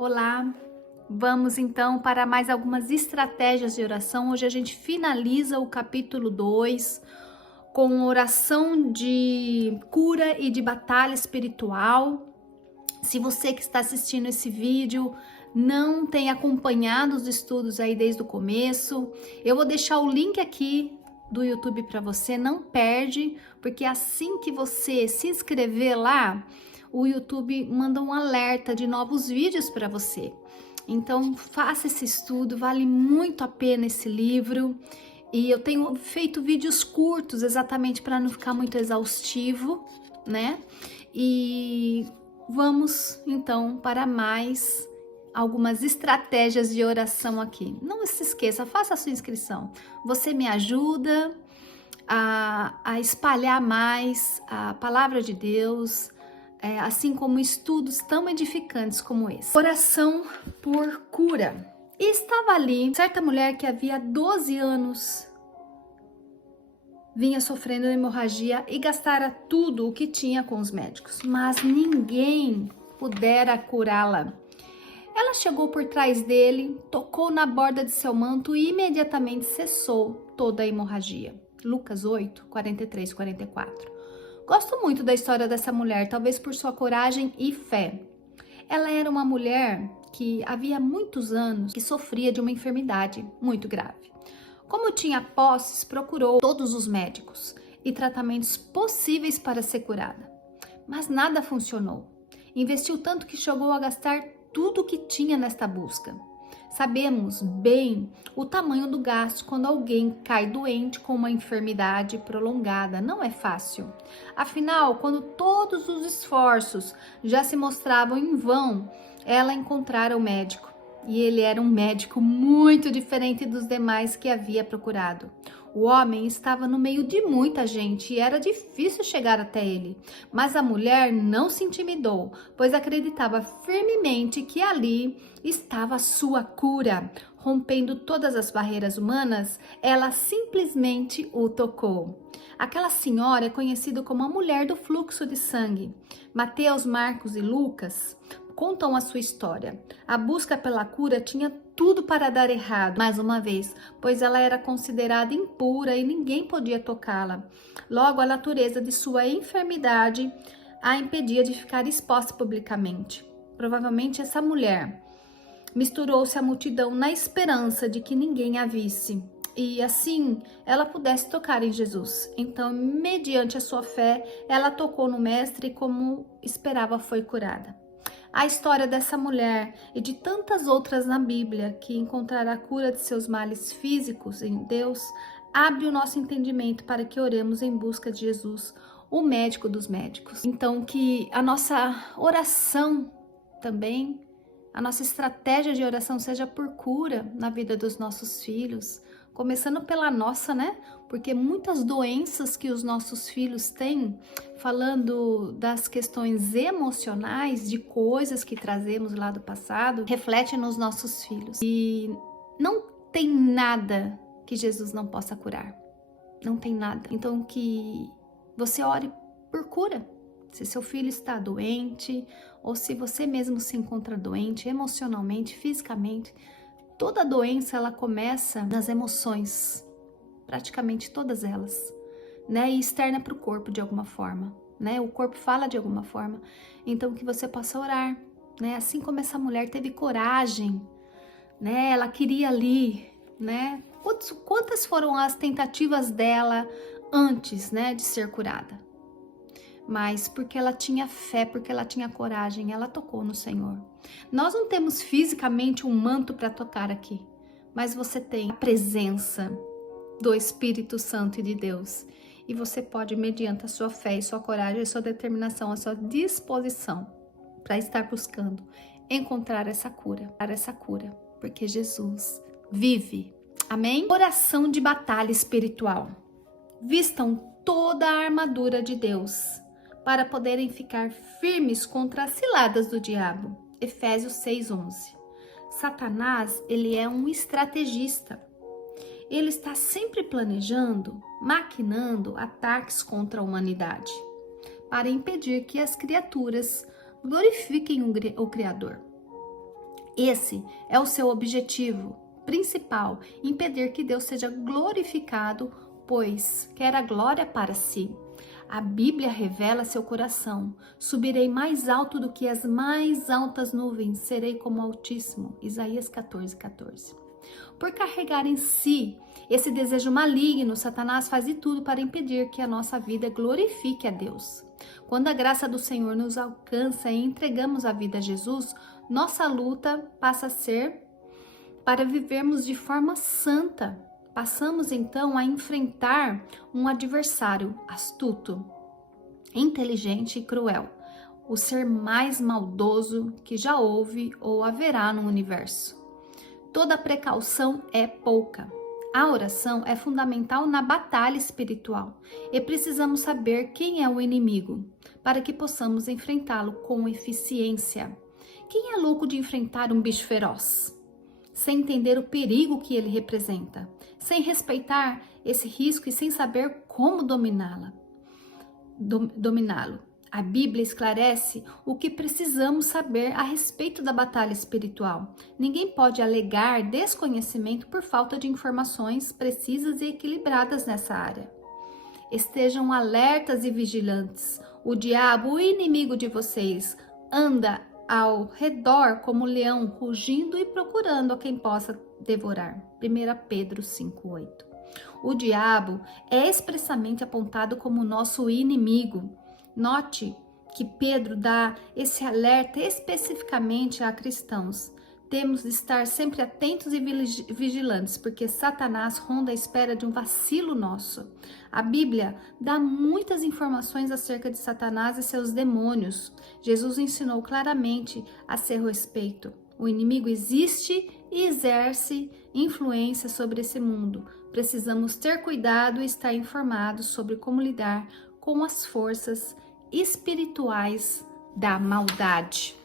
Olá, vamos então para mais algumas estratégias de oração. Hoje a gente finaliza o capítulo 2 com oração de cura e de batalha espiritual. Se você que está assistindo esse vídeo não tem acompanhado os estudos aí desde o começo, eu vou deixar o link aqui do YouTube para você, não perde, porque assim que você se inscrever lá, o YouTube manda um alerta de novos vídeos para você. Então faça esse estudo, vale muito a pena esse livro. E eu tenho feito vídeos curtos exatamente para não ficar muito exaustivo, né? E vamos então para mais algumas estratégias de oração aqui. Não se esqueça, faça a sua inscrição. Você me ajuda a espalhar mais a palavra de Deus, assim como estudos tão edificantes como esse. Oração por cura. E estava ali certa mulher que havia 12 anos vinha sofrendo hemorragia e gastara tudo o que tinha com os médicos, mas ninguém pudera curá-la. Ela chegou por trás dele, tocou na borda de seu manto e imediatamente cessou toda a hemorragia. Lucas 8, 43, 44. Gosto muito da história dessa mulher, talvez por sua coragem e fé. Ela era uma mulher que havia muitos anos que sofria de uma enfermidade muito grave. Como tinha posses, procurou todos os médicos e tratamentos possíveis para ser curada. Mas nada funcionou. Investiu tanto que chegou a gastar tudo o que tinha nesta busca. Sabemos bem o tamanho do gasto quando alguém cai doente com uma enfermidade prolongada. Não é fácil. Afinal, quando todos os esforços já se mostravam em vão, ela encontrara o médico. E ele era um médico muito diferente dos demais que havia procurado. O homem estava no meio de muita gente e era difícil chegar até ele. Mas a mulher não se intimidou, pois acreditava firmemente que ali estava a sua cura. Rompendo todas as barreiras humanas, ela simplesmente o tocou. Aquela senhora é conhecida como a mulher do fluxo de sangue. Mateus, Marcos e Lucas contam a sua história. A busca pela cura tinha tudo para dar errado, mais uma vez, pois ela era considerada impura e ninguém podia tocá-la. Logo, a natureza de sua enfermidade a impedia de ficar exposta publicamente. Provavelmente essa mulher misturou-se à multidão na esperança de que ninguém a visse e assim ela pudesse tocar em Jesus. Então, mediante a sua fé, ela tocou no mestre e, como esperava, foi curada. A história dessa mulher e de tantas outras na Bíblia que encontraram a cura de seus males físicos em Deus abre o nosso entendimento para que oremos em busca de Jesus, o médico dos médicos. Então, que a nossa oração também, a nossa estratégia de oração seja por cura na vida dos nossos filhos, começando pela nossa, né? Porque muitas doenças que os nossos filhos têm, falando das questões emocionais, de coisas que trazemos lá do passado, reflete nos nossos filhos. E não tem nada que Jesus não possa curar. Não tem nada. Então que você ore por cura. Se seu filho está doente, ou se você mesmo se encontra doente emocionalmente, fisicamente, toda doença ela começa nas emoções, praticamente todas elas, né? E externa para o corpo de alguma forma, né? O corpo fala de alguma forma. Então que você possa orar, né? Assim como essa mulher teve coragem, né? Ela queria ali, né? Quantas foram as tentativas dela antes, né, de ser curada? Mas porque ela tinha fé, porque ela tinha coragem, ela tocou no Senhor. Nós não temos fisicamente um manto para tocar aqui, mas você tem a presença do Espírito Santo e de Deus. E você pode, mediante a sua fé e sua coragem, a sua determinação, a sua disposição para estar buscando, encontrar essa cura, porque Jesus vive. Amém? Oração de batalha espiritual. Vistam toda a armadura de Deus para poderem ficar firmes contra as ciladas do diabo. Efésios 6:11. Satanás, ele é um estrategista. Ele está sempre planejando, maquinando ataques contra a humanidade, para impedir que as criaturas glorifiquem o Criador. Esse é o seu objetivo principal, impedir que Deus seja glorificado, pois quer a glória para si. A Bíblia revela seu coração. Subirei mais alto do que as mais altas nuvens, serei como o Altíssimo. Isaías 14:14. Por carregar em si esse desejo maligno, Satanás faz de tudo para impedir que a nossa vida glorifique a Deus. Quando a graça do Senhor nos alcança e entregamos a vida a Jesus, nossa luta passa a ser para vivermos de forma santa. Passamos então a enfrentar um adversário astuto, inteligente e cruel, o ser mais maldoso que já houve ou haverá no universo. Toda precaução é pouca. A oração é fundamental na batalha espiritual e precisamos saber quem é o inimigo para que possamos enfrentá-lo com eficiência. Quem é louco de enfrentar um bicho feroz, sem entender o perigo que ele representa, sem respeitar esse risco e sem saber como dominá-lo? A Bíblia esclarece o que precisamos saber a respeito da batalha espiritual. Ninguém pode alegar desconhecimento por falta de informações precisas e equilibradas nessa área. Estejam alertas e vigilantes. O diabo, o inimigo de vocês, anda ao redor como um leão, rugindo e procurando a quem possa devorar. 1 Pedro 5:8. O diabo é expressamente apontado como nosso inimigo. Note que Pedro dá esse alerta especificamente a cristãos. Temos de estar sempre atentos e vigilantes, porque Satanás ronda à espera de um vacilo nosso. A Bíblia dá muitas informações acerca de Satanás e seus demônios. Jesus ensinou claramente a seu respeito. O inimigo existe e exerce influência sobre esse mundo. Precisamos ter cuidado e estar informados sobre como lidar com as forças espirituais da maldade.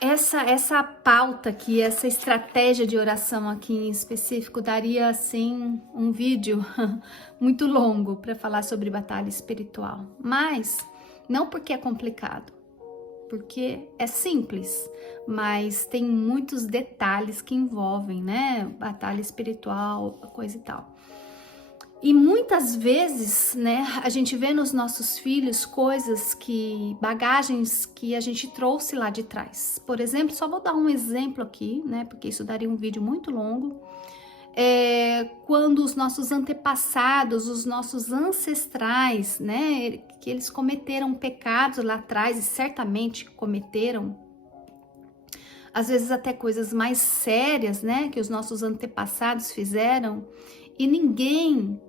Essa pauta aqui, essa estratégia de oração aqui em específico, daria assim um vídeo muito longo para falar sobre batalha espiritual. Mas não porque é complicado, porque é simples, mas tem muitos detalhes que envolvem, né? Batalha espiritual, coisa e tal. E muitas vezes, né, a gente vê nos nossos filhos bagagens que a gente trouxe lá de trás. Por exemplo, só vou dar um exemplo aqui, né, porque isso daria um vídeo muito longo. Quando os nossos antepassados, os nossos ancestrais, né, que eles cometeram pecados lá atrás e certamente cometeram, às vezes até coisas mais sérias, né, que os nossos antepassados fizeram, e ninguém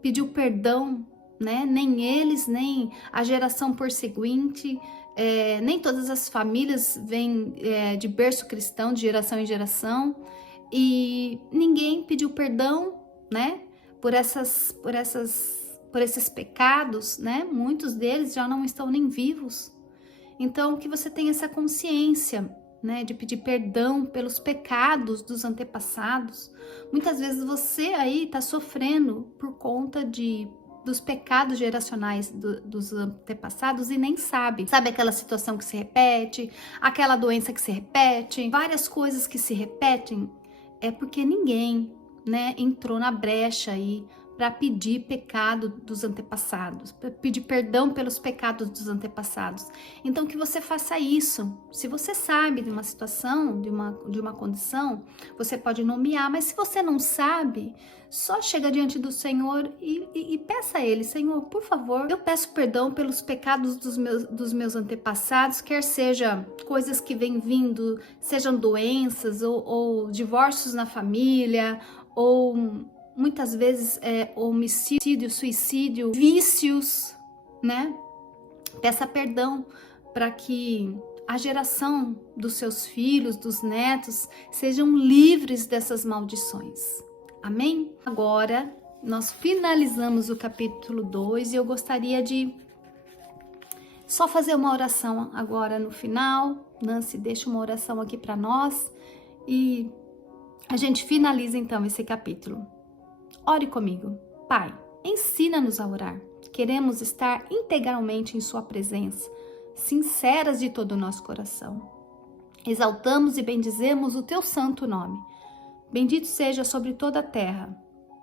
pediu perdão, né? Nem eles, nem a geração por seguinte, nem todas as famílias vêm de berço cristão, de geração em geração, e ninguém pediu perdão, né? Por esses pecados, né? Muitos deles já não estão nem vivos. Então, que você tenha essa consciência, né, de pedir perdão pelos pecados dos antepassados. Muitas vezes você aí está sofrendo por conta dos pecados geracionais dos antepassados e nem sabe. Sabe aquela situação que se repete, aquela doença que se repete, várias coisas que se repetem, é porque ninguém, né, entrou na brecha aí para pedir pecado dos antepassados, para pedir perdão pelos pecados dos antepassados. Então que você faça isso. Se você sabe de uma situação, de uma condição, você pode nomear, mas se você não sabe, só chega diante do Senhor e peça a Ele: Senhor, por favor, eu peço perdão pelos pecados dos meus antepassados, quer seja coisas que vêm vindo, sejam doenças ou divórcios na família, ou muitas vezes homicídio, suicídio, vícios, né? Peça perdão para que a geração dos seus filhos, dos netos, sejam livres dessas maldições. Amém? Agora, nós finalizamos o capítulo 2 e eu gostaria de só fazer uma oração agora no final. Nancy, deixa uma oração aqui para nós e a gente finaliza então esse capítulo. Ore comigo. Pai, ensina-nos a orar. Queremos estar integralmente em sua presença. sinceras de todo o nosso coração. Exaltamos e bendizemos o teu santo nome. Bendito seja sobre toda a terra.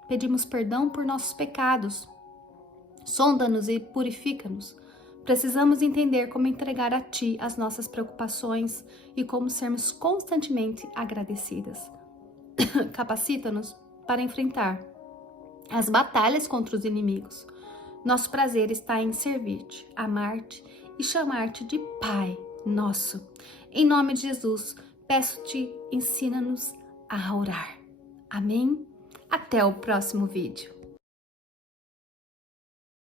Pedimos perdão por nossos pecados. Sonda-nos e purifica-nos. Precisamos entender como entregar a Ti as nossas preocupações e como sermos constantemente agradecidas. Capacita-nos para enfrentar as batalhas contra os inimigos. Nosso prazer está em servir-te, amar-te e chamar-te de Pai nosso. Em nome de Jesus, peço-te, ensina-nos a orar. Amém? Até o próximo vídeo.